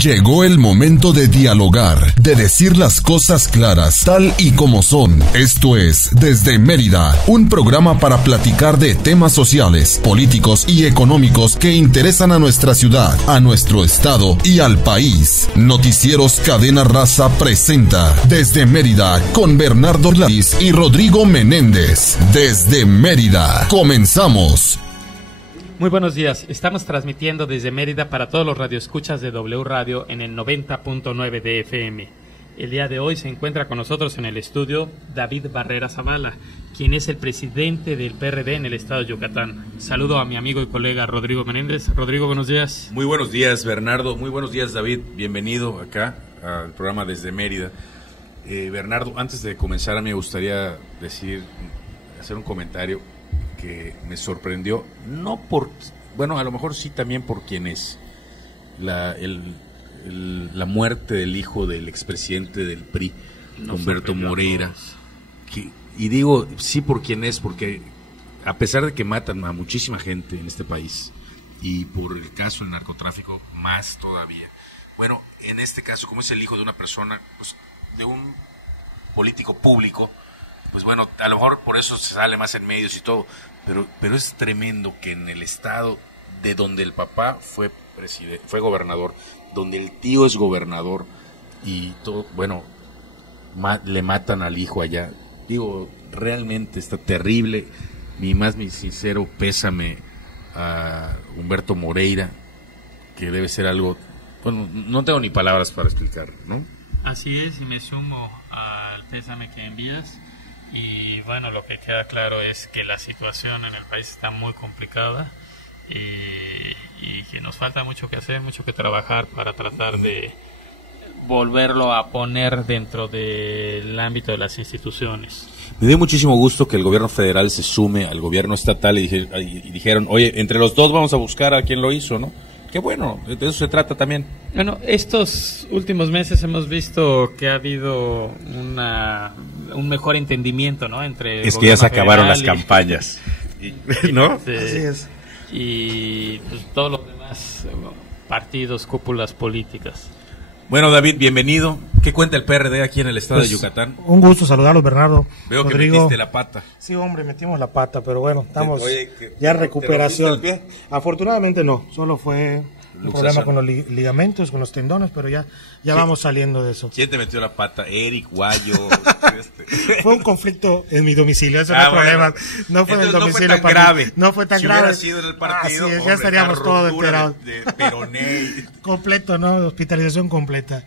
Llegó el momento de dialogar, de decir las cosas claras, tal y como son. Esto es Desde Mérida, un programa para platicar de temas sociales, políticos y económicos que interesan a nuestra ciudad, a nuestro estado y al país. Noticieros Cadena Raza presenta Desde Mérida con Bernardo Orlais y Rodrigo Menéndez. Desde Mérida, comenzamos. Muy buenos días, estamos transmitiendo desde Mérida para todos los radioescuchas de W Radio en el 90.9 de FM. El día de hoy se encuentra con nosotros en el estudio David Barrera Zavala, quien es el presidente del PRD en el estado de Yucatán. Saludo a mi amigo y colega Rodrigo Menéndez. Rodrigo, buenos días. Muy buenos días, Bernardo. Muy buenos días, David. Bienvenido acá al programa Desde Mérida. Bernardo, antes de comenzar, me gustaría hacer un comentario que me sorprendió, no por, bueno, a lo mejor sí también por quién es, la muerte del hijo del expresidente del PRI, Humberto Moreira, y digo sí por quién es, porque a pesar de que matan a muchísima gente en este país, y por el caso del narcotráfico más todavía, bueno, en este caso, como es el hijo de una persona, pues de un político público, pues bueno, a lo mejor por eso se sale más en medios y todo, pero es tremendo que en el estado de donde el papá fue gobernador, donde el tío es gobernador y todo, bueno, le matan al hijo allá. Digo, realmente está terrible. Mi sincero pésame a Humberto Moreira, que debe ser algo, bueno, no tengo ni palabras para explicar, ¿no? Así es, y me sumo al pésame que envías. Y bueno, lo que queda claro es que la situación en el país está muy complicada y que nos falta mucho que hacer, mucho que trabajar para tratar de volverlo a poner dentro del ámbito de las instituciones. Me dio muchísimo gusto que el gobierno federal se sume al gobierno estatal y dijeron, oye, entre los dos vamos a buscar a quien lo hizo, ¿no? Qué bueno, de eso se trata también. Bueno, estos últimos meses hemos visto que ha habido un mejor entendimiento, ¿no? Entre es que ya se acabaron las campañas, ¿no? Así es. Y pues, todos los demás partidos, cúpulas políticas. Bueno, David, bienvenido. ¿Qué cuenta el PRD aquí en el estado de Yucatán? Un gusto saludarlos, Bernardo. Veo Rodrigo. Que metiste la pata. Sí, hombre, metimos la pata, pero bueno, estamos ya en recuperación. Afortunadamente no, solo fue un problema con los ligamentos, con los tendones, pero ya vamos saliendo de eso. ¿Quién te metió la pata? Eric, Guayo. Fue un conflicto en mi domicilio, eso no es problema. No fue en el domicilio. No fue tan grave. No fue tan grave. Si hubiera sido en el partido, así es, ya estaríamos todos enterados. De peroné. Completo, ¿no? Hospitalización completa.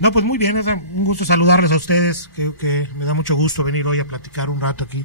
No, pues muy bien, es un gusto saludarles a ustedes, que me da mucho gusto venir hoy a platicar un rato aquí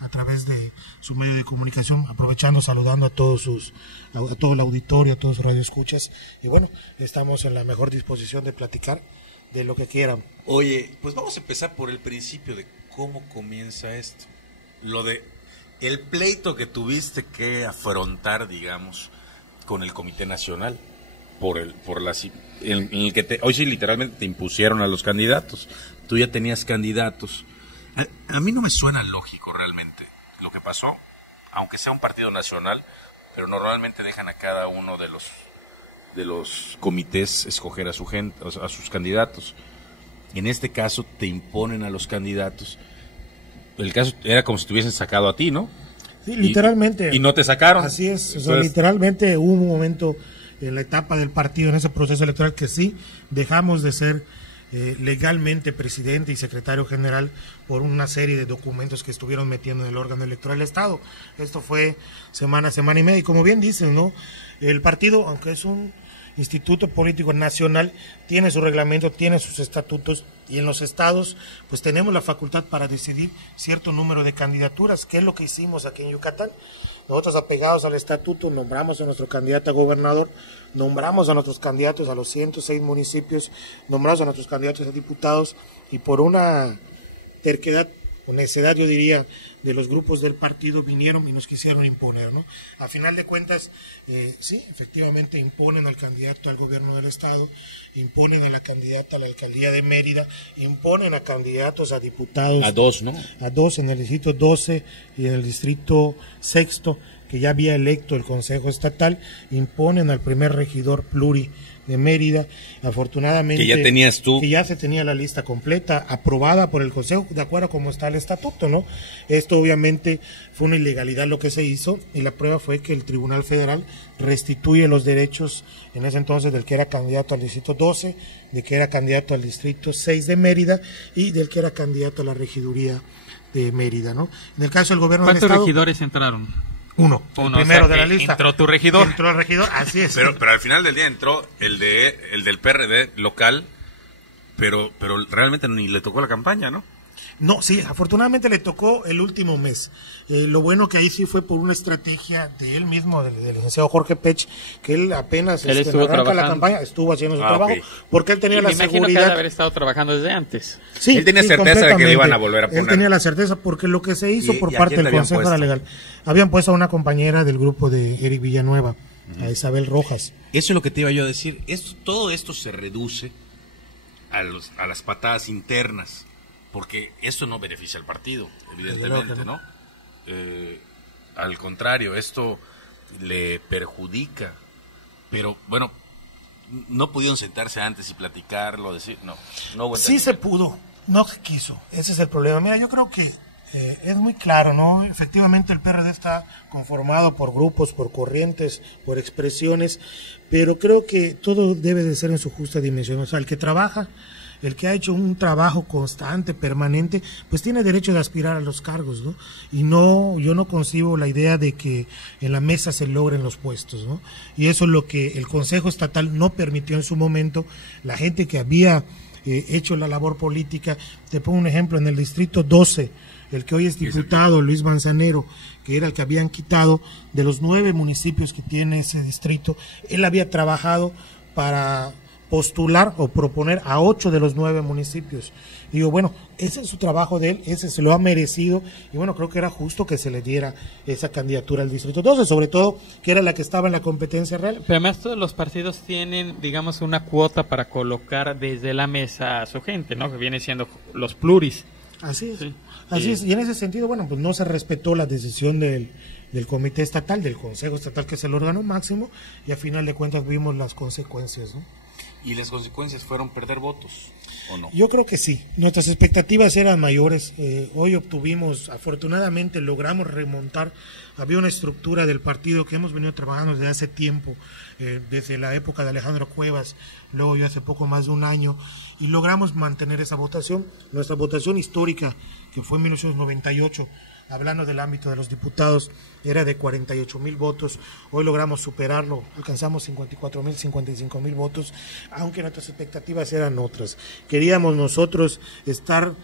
a través de su medio de comunicación, aprovechando, saludando a todo el auditorio, a todos los radioescuchas, y bueno, estamos en la mejor disposición de platicar de lo que quieran. Oye, pues vamos a empezar por el principio de cómo comienza esto, lo de el pleito que tuviste que afrontar, digamos, con el Comité Nacional, en el que hoy sí literalmente te impusieron a los candidatos. Tú ya tenías candidatos. A mí no me suena lógico realmente lo que pasó, aunque sea un partido nacional, pero normalmente dejan a cada uno de los comités escoger a su gente, a sus candidatos. En este caso te imponen a los candidatos. El caso era como si te hubiesen sacado a ti, ¿no? Sí, literalmente. Y no te sacaron. Así es, o sea, literalmente hubo un momento en la etapa del partido, en ese proceso electoral, que sí dejamos de ser legalmente presidente y secretario general por una serie de documentos que estuvieron metiendo en el órgano electoral del Estado. Esto fue semana y media, y como bien dicen, ¿no? El partido, aunque es un instituto político nacional, tiene su reglamento, tiene sus estatutos, y en los estados pues tenemos la facultad para decidir cierto número de candidaturas, que es lo que hicimos aquí en Yucatán. Nosotros, apegados al estatuto, nombramos a nuestro candidato a gobernador, nombramos a nuestros candidatos a los 106 municipios, nombramos a nuestros candidatos a diputados, y por una terquedad o necedad, yo diría, de los grupos del partido, vinieron y nos quisieron imponer, ¿no? A final de cuentas, sí, efectivamente imponen al candidato al gobierno del estado, imponen a la candidata a la alcaldía de Mérida, imponen a candidatos a diputados. A dos, ¿no? A dos en el distrito 12 y en el distrito 6, que ya había electo el Consejo Estatal, imponen al primer regidor pluri de Mérida, afortunadamente que ya tenías tú, que ya se tenía la lista completa aprobada por el Consejo de acuerdo a cómo está el estatuto, ¿no? Esto obviamente fue una ilegalidad lo que se hizo, y la prueba fue que el Tribunal Federal restituye los derechos en ese entonces del que era candidato al distrito 12, de que era candidato al distrito 6 de Mérida y del que era candidato a la regiduría de Mérida, ¿no? En el caso del gobierno del estado, ¿cuántos regidores entraron? Uno, el primero, o sea, de la lista. Entró tu regidor. Entró el regidor, así es. pero al final del día entró el del PRD local, pero realmente ni le tocó la campaña, ¿no? No, sí, afortunadamente le tocó el último mes. Lo bueno que ahí sí fue por una estrategia de él mismo, del licenciado Jorge Pech, que él apenas arranca la campaña, estuvo haciendo su trabajo, okay. porque él tenía la seguridad. Me imagino que debe haber estado trabajando desde antes. Sí, él tenía certeza de que le iban a volver a poner. Él tenía la certeza, porque lo que se hizo por parte del Consejo era legal. Habían puesto a una compañera del grupo de Eric Villanueva, a Isabel Rojas. Eso es lo que te iba yo a decir. Todo esto se reduce a las patadas internas, porque esto no beneficia al partido, evidentemente, ¿no? Al contrario, esto le perjudica. Pero bueno, no pudieron sentarse antes y platicarlo, decir, no hubo sí se pudo, no se quiso, ese es el problema. Mira, yo creo que es muy claro, ¿no? Efectivamente el PRD está conformado por grupos, por corrientes, por expresiones, pero creo que todo debe de ser en su justa dimensión. O sea, el que trabaja, el que ha hecho un trabajo constante, permanente, pues tiene derecho de aspirar a los cargos, ¿no? Y yo no concibo la idea de que en la mesa se logren los puestos, ¿no? Y eso es lo que el Consejo Estatal no permitió en su momento. La gente que había hecho la labor política, te pongo un ejemplo, en el distrito 12, el que hoy es diputado, Luis Manzanero, que era el que habían quitado de los 9 municipios que tiene ese distrito, él había trabajado para postular o proponer a 8 de los 9 municipios. Y digo, bueno, ese es su trabajo de él, ese se lo ha merecido, y bueno, creo que era justo que se le diera esa candidatura al distrito 12, sobre todo que era la que estaba en la competencia real. Pero además todos los partidos tienen, digamos, una cuota para colocar desde la mesa a su gente, ¿no? Que viene siendo los pluris. Así es, sí. Así es, y en ese sentido, bueno, pues no se respetó la decisión del Comité Estatal, del Consejo Estatal, que es el órgano máximo, y a final de cuentas vimos las consecuencias, ¿no? ¿Y las consecuencias fueron perder votos o no? Yo creo que sí, nuestras expectativas eran mayores. Hoy obtuvimos, afortunadamente logramos remontar. Había una estructura del partido que hemos venido trabajando desde hace tiempo, desde la época de Alejandro Cuevas, luego yo hace poco más de un año, y logramos mantener esa votación. Nuestra votación histórica, que fue en 1998, hablando del ámbito de los diputados, era de 48,000 votos. Hoy logramos superarlo, alcanzamos 54,000, 55,000 votos, aunque nuestras expectativas eran otras. Queríamos nosotros estar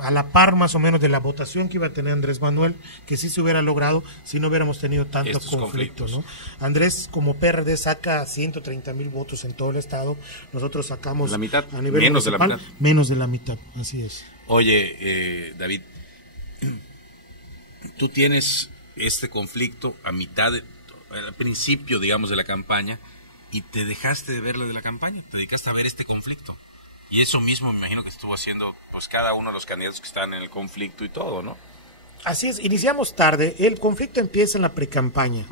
a la par más o menos de la votación que iba a tener Andrés Manuel, que sí se hubiera logrado si no hubiéramos tenido tantos conflictos, ¿no? Andrés como PRD saca 130,000 votos en todo el estado, nosotros sacamos la mitad, a nivel menos municipal, de la mitad. Menos de la mitad, así es. Oye, David, tú tienes este conflicto al principio, digamos, de la campaña, y te dejaste de ver lo de la campaña, te dedicaste a ver este conflicto. Y eso mismo me imagino que estuvo haciendo pues cada uno de los candidatos que están en el conflicto y todo, ¿no? Así es, iniciamos tarde, el conflicto empieza en la precampaña,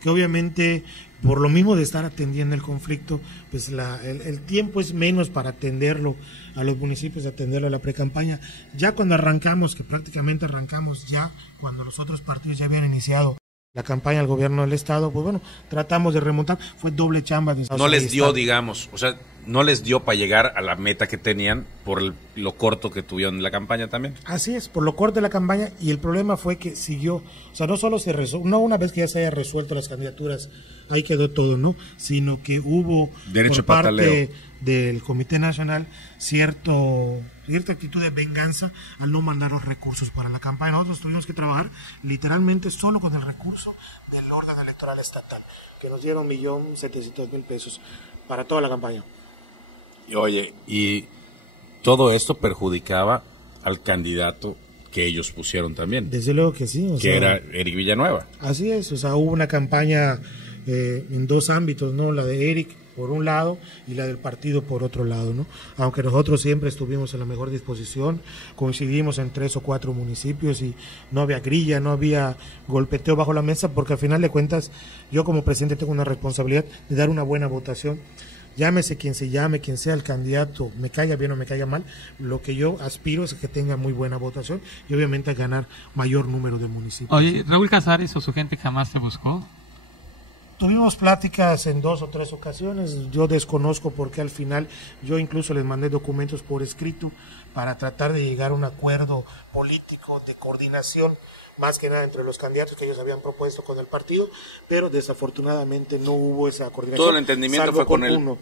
que obviamente por lo mismo de estar atendiendo el conflicto, pues el tiempo es menos para atenderlo a los municipios, atenderlo a la precampaña. Ya cuando arrancamos, que prácticamente arrancamos ya cuando los otros partidos ya habían iniciado la campaña al gobierno del estado, pues bueno, tratamos de remontar, fue doble chamba. No les dio, digamos, o sea, no les dio para llegar a la meta que tenían por lo corto que tuvieron en la campaña también. Así es, por lo corto de la campaña, y el problema fue que siguió, o sea, no solo se resuelve, no una vez que ya se haya resuelto las candidaturas, ahí quedó todo, ¿no? Sino que hubo derecho por parte pataleo del Comité Nacional cierta actitud de venganza al no mandar los recursos para la campaña. Nosotros tuvimos que trabajar literalmente solo con el recurso del orden electoral estatal, que nos dieron 1.700.000 pesos para toda la campaña. Oye, y todo esto perjudicaba al candidato que ellos pusieron también. Desde luego que sí. Que era Eric Villanueva. Así es, o sea, hubo una campaña en dos ámbitos, ¿no? La de Eric, por un lado y la del partido por otro lado, ¿no? Aunque nosotros siempre estuvimos en la mejor disposición, coincidimos en 3 o 4 municipios y no había grilla, no había golpeteo bajo la mesa, porque al final de cuentas yo como presidente tengo una responsabilidad de dar una buena votación. Llámese quien se llame, quien sea el candidato, me caiga bien o me caiga mal, lo que yo aspiro es que tenga muy buena votación y obviamente a ganar mayor número de municipios. Oye, ¿Raúl Casares o su gente jamás te buscó? Tuvimos pláticas en 2 o 3 ocasiones, yo desconozco porque al final yo incluso les mandé documentos por escrito para tratar de llegar a un acuerdo político de coordinación, más que nada entre los candidatos que ellos habían propuesto con el partido, pero desafortunadamente no hubo esa coordinación. Todo el entendimiento fue con él.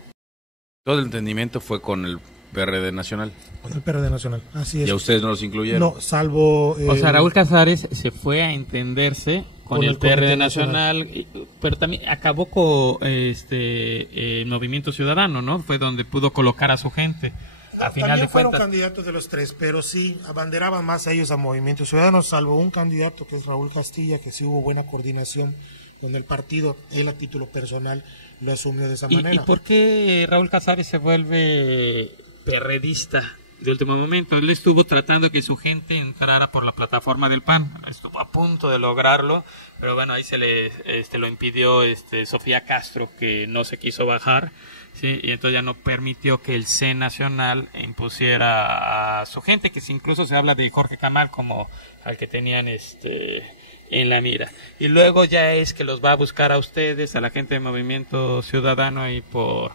Todo el entendimiento fue con el PRD Nacional. Con el PRD Nacional, así es. ¿Y a ustedes no los incluyeron? No, salvo... o sea, Raúl Casares se fue a entenderse con el PRD Nacional, pero también acabó con el Movimiento Ciudadano, ¿no? Fue donde pudo colocar a su gente. A final también de fueron cuentas, candidatos de los 3, pero sí abanderaban más a ellos a Movimiento Ciudadano, salvo un candidato que es Raúl Castilla, que sí hubo buena coordinación con el partido, él a título personal lo asumió de esa manera. ¿Y por qué Raúl Casares se vuelve perredista de último momento? Él estuvo tratando que su gente entrara por la plataforma del PAN, estuvo a punto de lograrlo, pero bueno, ahí se le lo impidió Sofía Castro, que no se quiso bajar, ¿sí? Y entonces ya no permitió que el C Nacional impusiera a su gente, que incluso se habla de Jorge Camal como al que tenían en la mira. Y luego ya es que los va a buscar a ustedes, a la gente de Movimiento Ciudadano, y por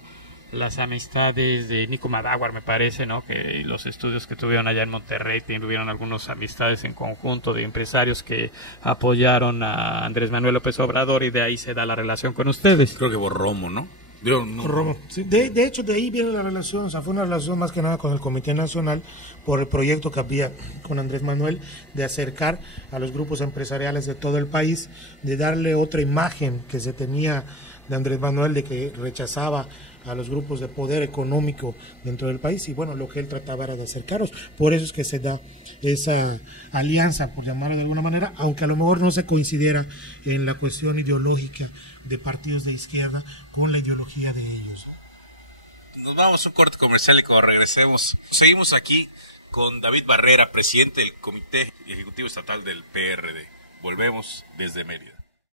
las amistades de Nico Madáguar, me parece, ¿no? Que los estudios que tuvieron allá en Monterrey tuvieron algunas amistades en conjunto de empresarios que apoyaron a Andrés Manuel López Obrador, y de ahí se da la relación con ustedes. Creo que por Romo, ¿no? Romo. Sí, de hecho, de ahí viene la relación, o sea, fue una relación más que nada con el Comité Nacional por el proyecto que había con Andrés Manuel de acercar a los grupos empresariales de todo el país, de darle otra imagen que se tenía de Andrés Manuel, de que rechazaba a los grupos de poder económico dentro del país, y bueno, lo que él trataba era de acercarlos. Por eso es que se da esa alianza, por llamarlo de alguna manera, aunque a lo mejor no se coincidiera en la cuestión ideológica de partidos de izquierda con la ideología de ellos. Nos vamos a un corte comercial y cuando regresemos seguimos aquí con David Barrera, presidente del Comité Ejecutivo Estatal del PRD. Volvemos desde Mérida.